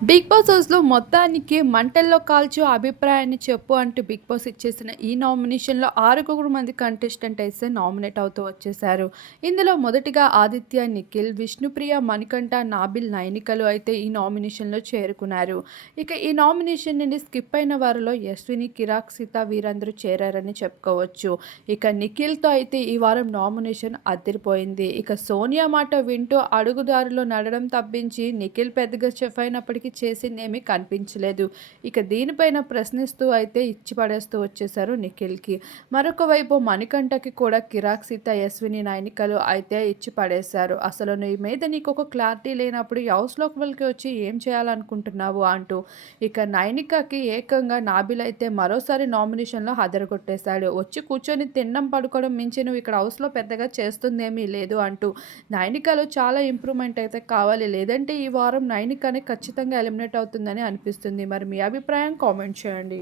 Big boss హౌస్‌లో మొత్తానికి మంటల్లో కాల్చు అభిప్రాయాన్ని చెప్పు అంటూ బిగ్ బాస్ ఇచ్చేసిన ఈ నామినేషన్‌లో 6 మంది కంటెస్టెంట్ అయితే నామినేట్ అవుతూ వచ్చేసారు. ఇందులో మొదటిగా ఆదిత్య, నిఖిల్, విష్ణుప్రియ, మణికంఠ, నాబిల్, నైనికలు అయితే ఈ నామినేషన్‌లో చేరుకున్నారు. ఇక ఈ నామినేషన్ నుండి స్కిప్ అయిన వారిలో యశ్విని, కిరాక్, సీత వీరందరూ చేరారని చెప్పుకోవచ్చు. ఇక నిఖిల్‌తో అయితే ఈ వారం నామినేషన్ అదిరిపోయింది. ఇక సోనియా మాట వింటూ అడుగుదారిలో నడవడం తప్పించి నిఖిల్ పెద్దగా చెఫ్ అయినప్పటికీ చేసిందేమీ కనిపించలేదు. ఇక దీనిపైన ప్రశ్నిస్తూ అయితే ఇచ్చి పడేస్తూ వచ్చేశారు నిఖిల్‌కి. మరొక వైపు మణికంఠకి కూడా కిరాక్, సీత, యశ్విని, నైనికలు అయితే ఇచ్చి పడేశారు. అసలు నీ మీద నీకొక క్లారిటీ లేనప్పుడు ఈ హౌస్ లోపలికి వచ్చి ఏం చేయాలనుకుంటున్నావు అంటూ. ఇక నైనికకి ఏకంగా నాబిల్ అయితే మరోసారి నామినేషన్‌లో అదరగొట్టేశాడు. వచ్చి కూర్చొని తినడం, పడుకోవడం మించి నువ్వు ఇక్కడ హౌస్‌లో పెద్దగా చేస్తుందేమీ లేదు అంటూ. నైనికలో చాలా ఇంప్రూవ్‌మెంట్ అయితే కావాలి. లేదంటే ఈ వారం నైనికనే ఖచ్చితంగా ఎలిమినేట్ అవుతుందని అనిపిస్తుంది. మరి మీ అభిప్రాయం కామెంట్ చేయండి.